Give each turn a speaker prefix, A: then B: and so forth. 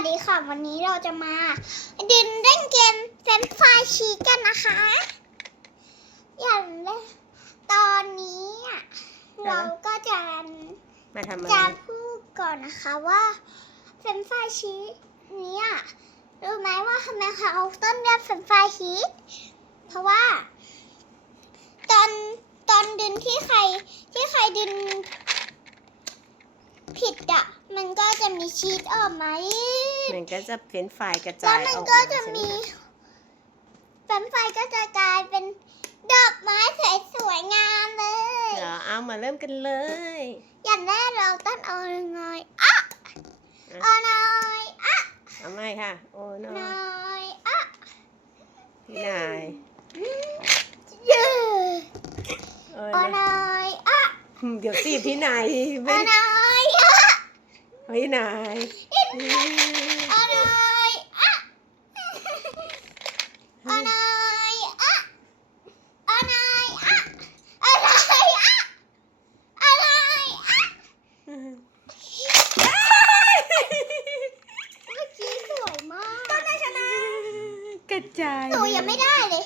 A: สดีค่ะ วันนี้เราจะมาดินเล่นเกมเฟรนไฟชีสกันนะคะ อย่างแรกตอนนี้อะเราก็จะ
B: มาทำอะไร
A: จะพูดก่อนนะคะว่าเฟรนไฟชีสเนี้ยรู้ไหมว่าทำไมเขาต้นเรียกเฟรนไฟชีสเพราะว่า ตอนตอนดินที่ใครที่ใครดินผิดอะมันก็จะมีชีสออกมา
B: มันก็จะเฟ้นไฟรายกระ
A: แล้
B: จา
A: วยมัน
B: ออก
A: ก็
B: มา
A: จะ
B: ใช่ไห
A: มี
B: คะ
A: แฟนไฟก็จะกลายเป็นดอกไม้สวยๆงามเลย
B: เดี๋ยวเอามาเริ่มกันเลย
A: อย่างแรกเราต้องเอาหน่อยอะเอาหน่อยอะ
B: เอาไม่ค่ะ โอ้น้อ
A: หน่อยอะ
B: พี่นาย
A: เย้
B: เอ้ย
A: เอาหน่อยอะ
B: เดี๋ยวสิพี่นายไม่
A: เอาหน่อยอะ
B: พี่นาย
A: เอา
B: ใจ
A: หนูยังไม่ได้เลย